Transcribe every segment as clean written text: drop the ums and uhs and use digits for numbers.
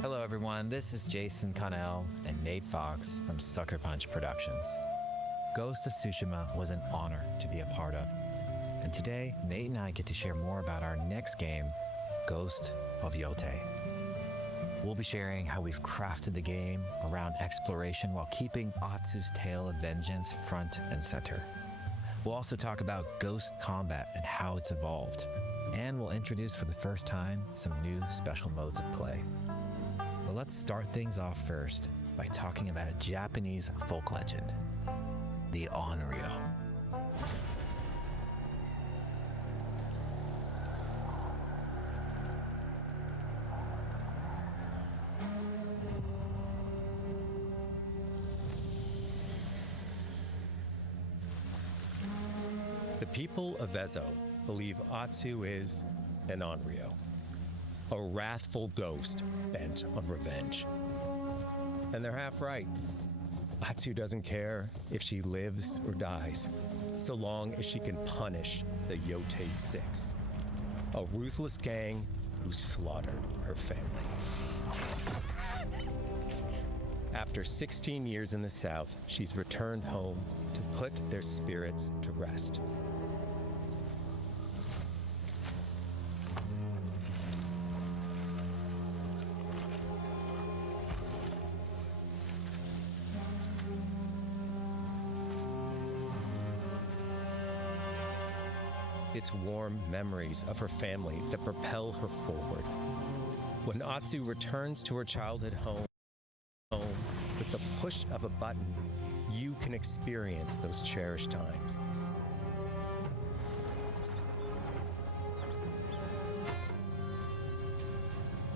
Hello everyone, this is Jason Connell and Nate Fox from Sucker Punch Productions. Ghost of Tsushima was an honor to be a part of. And today, Nate and I get to share more about our next game, Ghost of Yotei. We'll be sharing how we've crafted the game around exploration while keeping Atsu's tale of vengeance front and center. We'll also talk about ghost combat and how it's evolved. And we'll introduce for the first time some new special modes of play. But let's start things off first by talking about a Japanese folk legend, the Onryo. The people of Ezo believe Atsu is an Onryo, a wrathful ghost bent on revenge. And they're half right. Atsu doesn't care if she lives or dies, so long as she can punish the Yotei 6, a ruthless gang who slaughtered her family. After 16 years in the south, she's returned home to put their spirits to rest. It's warm memories of her family that propel her forward. When Atsu returns to her childhood home, with the push of a button, you can experience those cherished times.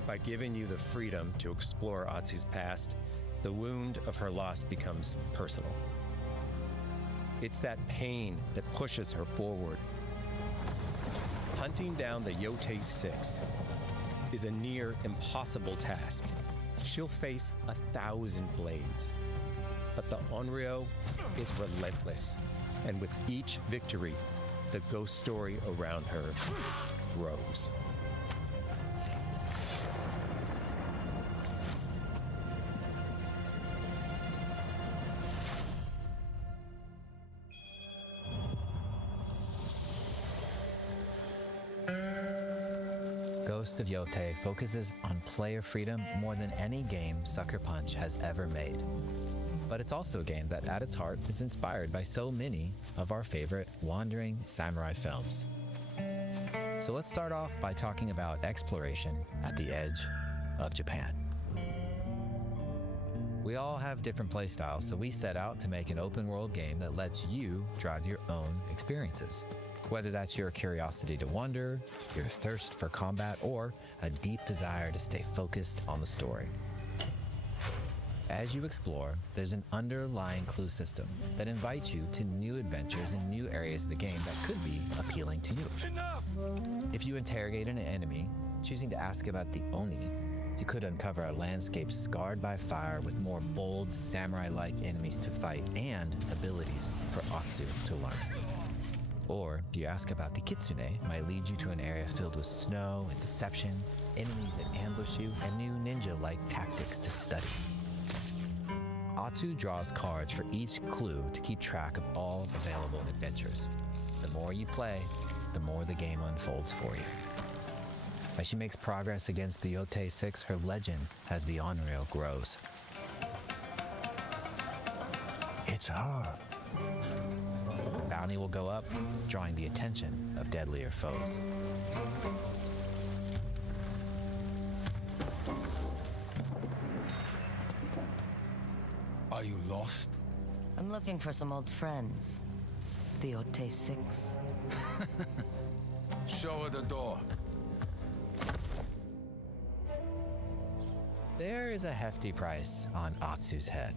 By giving you the freedom to explore Atsu's past, the wound of her loss becomes personal. It's that pain that pushes her forward. Hunting down the Yotei 6 is a near impossible task. She'll face 1,000 blades. But the Onryo is relentless, and with each victory, the ghost story around her grows. Ghost of Yotei focuses on player freedom more than any game Sucker Punch has ever made. But it's also a game that at its heart is inspired by so many of our favorite wandering samurai films. So let's start off by talking about exploration at the edge of Japan. We all have different playstyles, so we set out to make an open world game that lets you drive your own experiences. Whether that's your curiosity to wander, your thirst for combat, or a deep desire to stay focused on the story. As you explore, there's an underlying clue system that invites you to new adventures in new areas of the game that could be appealing to you. Enough! If you interrogate an enemy, choosing to ask about the Oni, you could uncover a landscape scarred by fire with more bold, samurai-like enemies to fight and abilities for Atsu to learn. Or if you ask about the Kitsune, it might lead you to an area filled with snow and deception, enemies that ambush you, and new ninja-like tactics to study. Atsu draws cards for each clue to keep track of all available adventures. The more you play, the more the game unfolds for you. As she makes progress against the Yotei 6, her legend as the Onryo grows. It's her. Bounty will go up, drawing the attention of deadlier foes. Are you lost? I'm looking for some old friends. The Yotei 6. Show her the door. There is a hefty price on Atsu's head.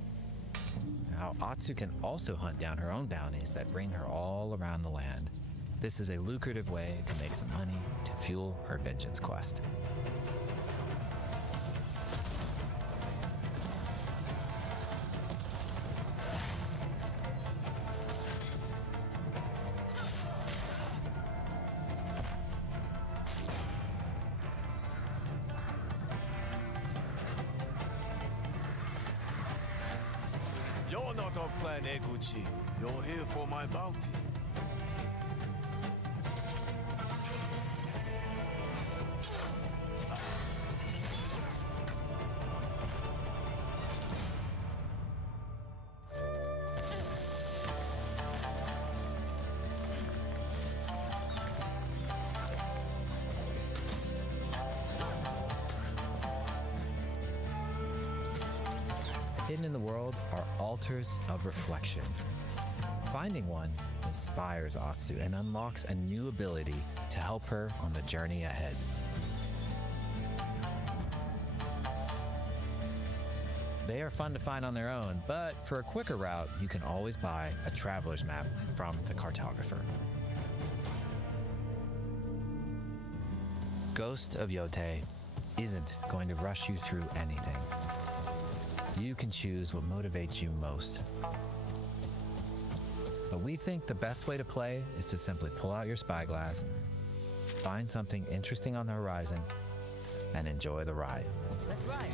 Now, Atsu can also hunt down her own bounties that bring her all around the land. This is a lucrative way to make some money to fuel her vengeance quest. not of Clan Eguchi. You're here for my bounty. Hidden in the world are altars of reflection. Finding one inspires Atsu and unlocks a new ability to help her on the journey ahead. They are fun to find on their own, but for a quicker route, you can always buy a traveler's map from the cartographer. Ghost of Yotei isn't going to rush you through anything. You can choose what motivates you most. But we think the best way to play is to simply pull out your spyglass, find something interesting on the horizon, and enjoy the ride. Let's ride.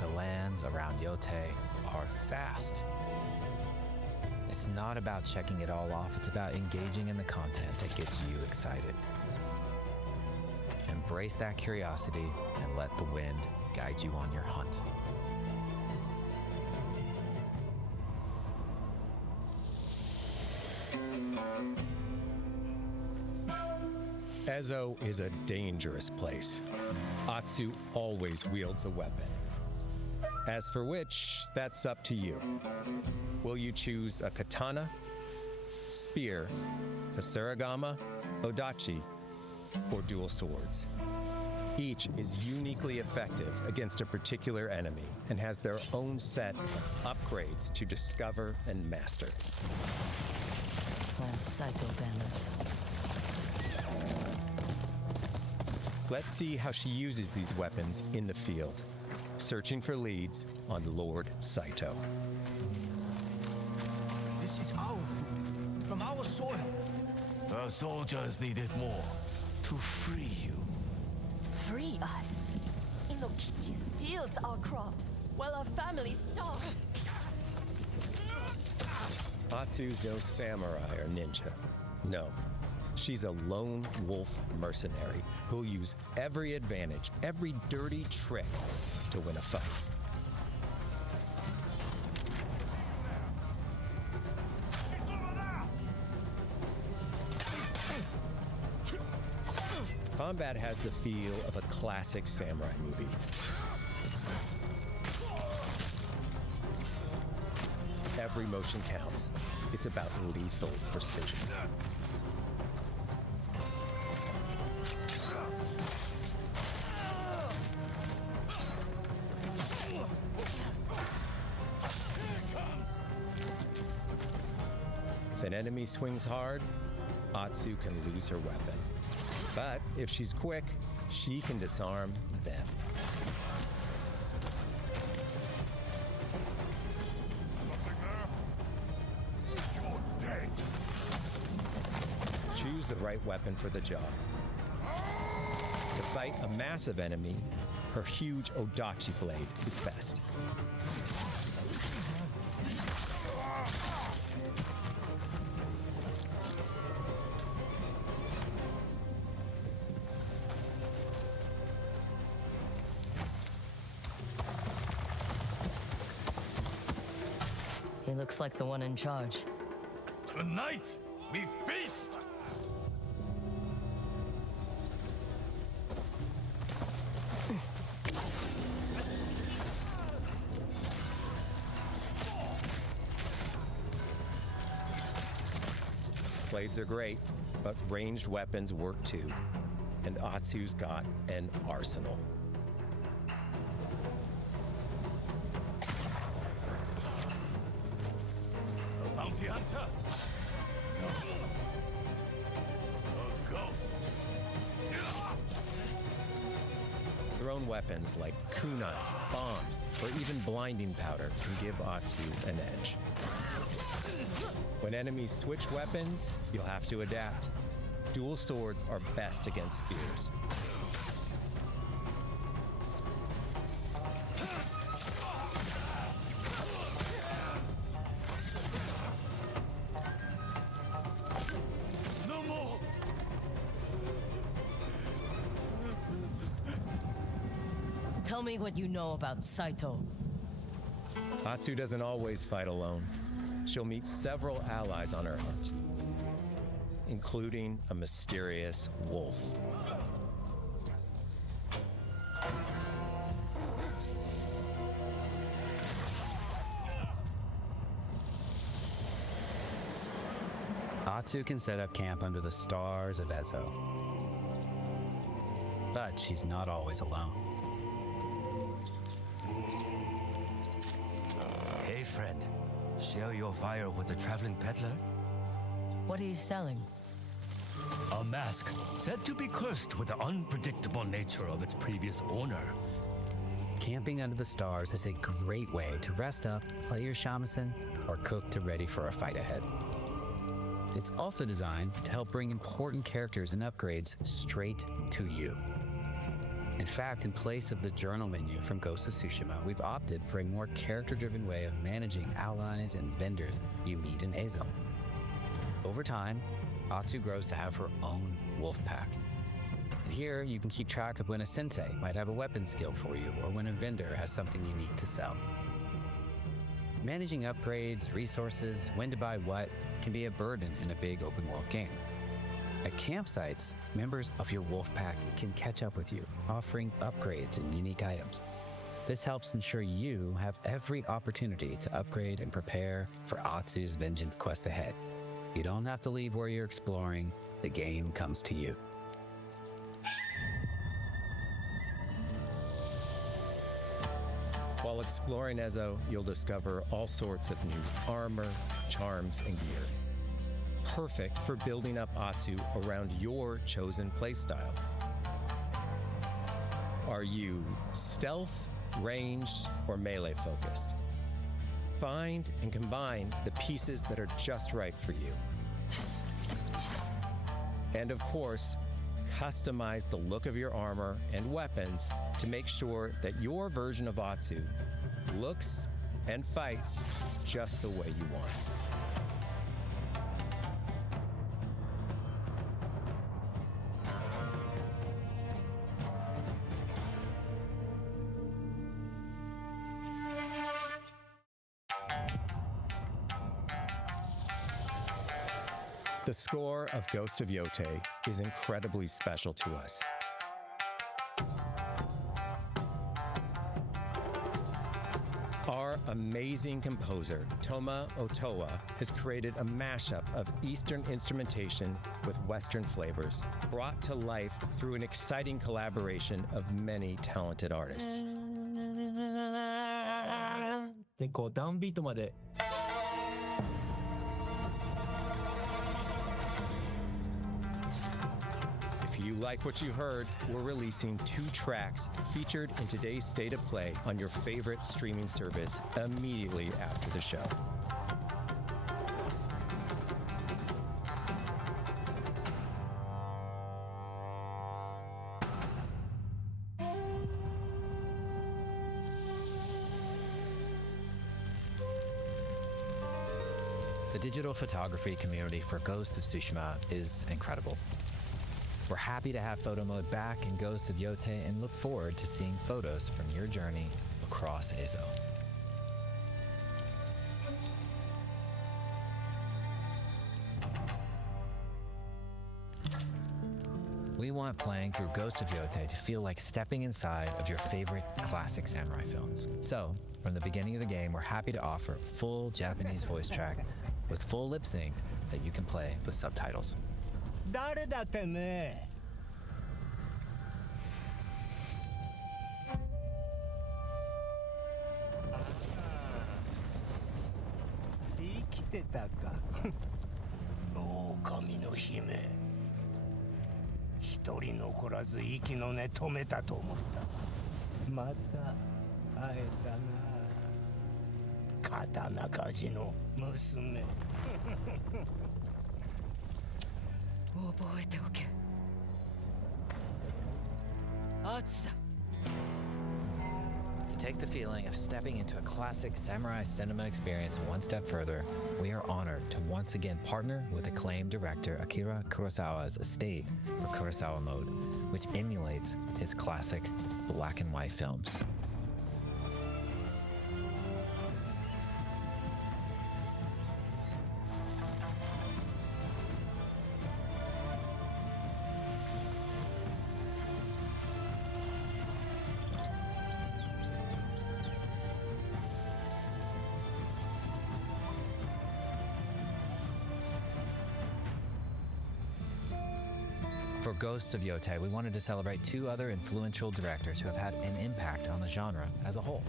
The lands around Yotei are vast. It's not about checking it all off, it's about engaging in the content that gets you excited. Embrace that curiosity and let the wind guide you on your hunt. Ezo is a dangerous place. Atsu always wields a weapon. As for which, that's up to you. Will you choose a katana, spear, a surigama, odachi, or dual swords? Each is uniquely effective against a particular enemy and has their own set of upgrades to discover and master. Clan Saito banners. Let's see how she uses these weapons in the field, searching for leads on Lord Saito. This is our food, from our soil. The soldiers needed more to free you. Free us. Inokichi steals our crops while our families starve. Atsu's no samurai or ninja. No, she's a lone wolf mercenary who'll use every advantage, every dirty trick to win a fight. Combat has the feel of a classic samurai movie. Every motion counts. It's about lethal precision. If an enemy swings hard, Atsu can lose her weapon. But if she's quick, she can disarm them. Choose the right weapon for the job. To fight a massive enemy, her huge odachi blade is best. He looks like the one in charge. Tonight, we feast! Blades are great, but ranged weapons work too. And Atsu's got an arsenal. bounty hunter. A ghost. Thrown weapons like kunai, bombs, or even blinding powder can give Atsu an edge. When enemies switch weapons, you'll have to adapt. Dual swords are best against spears. No more. Tell me what you know about Saito. Atsu doesn't always fight alone. She'll meet several allies on her hunt, including a mysterious wolf. Atsu can set up camp under the stars of Ezo. But she's not always alone. Hey, friend. Share your fire with the traveling peddler? What are you selling? A mask said to be cursed with the unpredictable nature of its previous owner. Camping under the stars is a great way to rest up, play your shamisen, or cook to ready for a fight ahead. It's also designed to help bring important characters and upgrades straight to you. In fact, in place of the journal menu from Ghost of Tsushima, we've opted for a more character-driven way of managing allies and vendors you meet in Ezo. Over time, Atsu grows to have her own wolf pack. Here, you can keep track of when a sensei might have a weapon skill for you, or when a vendor has something unique to sell. Managing upgrades, resources, when to buy what, can be a burden in a big open-world game. At campsites, members of your wolf pack can catch up with you, offering upgrades and unique items. This helps ensure you have every opportunity to upgrade and prepare for Atsu's vengeance quest ahead. You don't have to leave where you're exploring, the game comes to you. While exploring Ezo, you'll discover all sorts of new armor, charms, and gear. Perfect for building up Atsu around your chosen playstyle. Are you stealth, ranged, or melee focused? Find and combine the pieces that are just right for you. And of course, customize the look of your armor and weapons to make sure that your version of Atsu looks and fights just the way you want. The score of Ghost of Yotei is incredibly special to us. Our amazing composer, Toma Otoa, has created a mashup of Eastern instrumentation with Western flavors, brought to life through an exciting collaboration of many talented artists. でこうダウンビートまで If you like what you heard, we're releasing 2 tracks featured in today's State of Play on your favorite streaming service immediately after the show. The digital photography community for Ghost of Tsushima is incredible. We're happy to have photo mode back in Ghost of Yotei and look forward to seeing photos from your journey across Ezo. We want playing through Ghost of Yotei to feel like stepping inside of your favorite classic samurai films. So, from the beginning of the game, we're happy to offer a full Japanese voice track with full lip sync that you can play with subtitles. 誰だてめえ 生きてたか。狼の姫。一人残らず息の根止めたと思った。また会えたな。刀鍛冶の娘。覚えておけ。Atsu だ。To take the feeling of stepping into a classic samurai cinema experience one step further, we are honored to once again partner with acclaimed director Akira Kurosawa's estate for Kurosawa Mode, which emulates his classic black and white films. For Ghosts of Yotei, we wanted to celebrate two other influential directors who have had an impact on the genre as a whole.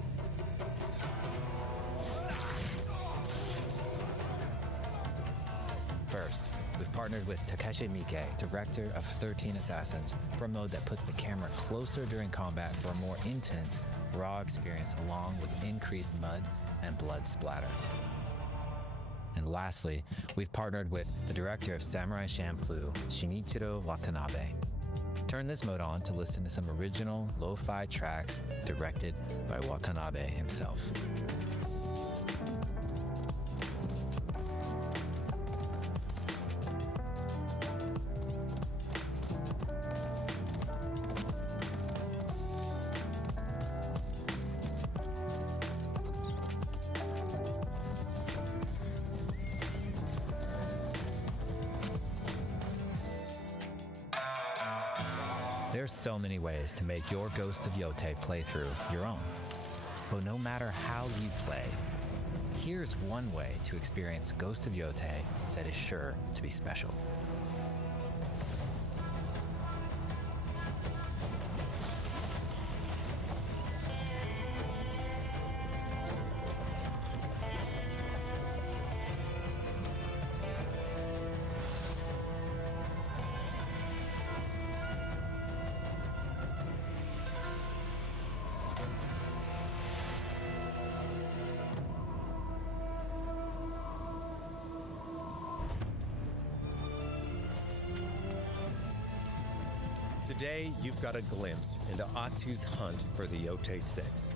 First, we've partnered with Takeshi Miike, director of 13 Assassins, for a mode that puts the camera closer during combat for a more intense, raw experience along with increased mud and blood splatter. And lastly, we've partnered with the director of Samurai Champloo, Shinichiro Watanabe. Turn this mode on to listen to some original lo-fi tracks directed by Watanabe himself. There's so many ways to make your Ghost of Yotei playthrough your own. But no matter how you play, here's one way to experience Ghost of Yotei that is sure to be special. Today, you've got a glimpse into Atsu's hunt for the Yotei 6.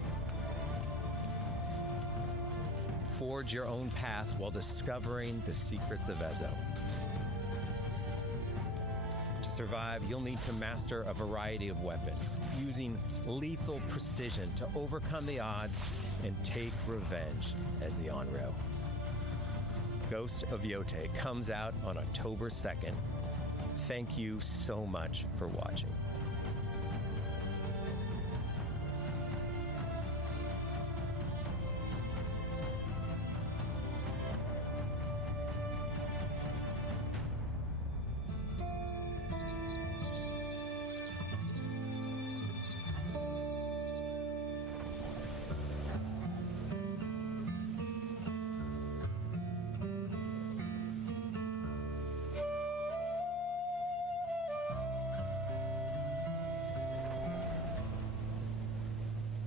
Forge your own path while discovering the secrets of Ezo. To survive, you'll need to master a variety of weapons, using lethal precision to overcome the odds and take revenge as the Onryo. Ghost of Yotei comes out on October 2nd. Thank you so much for watching.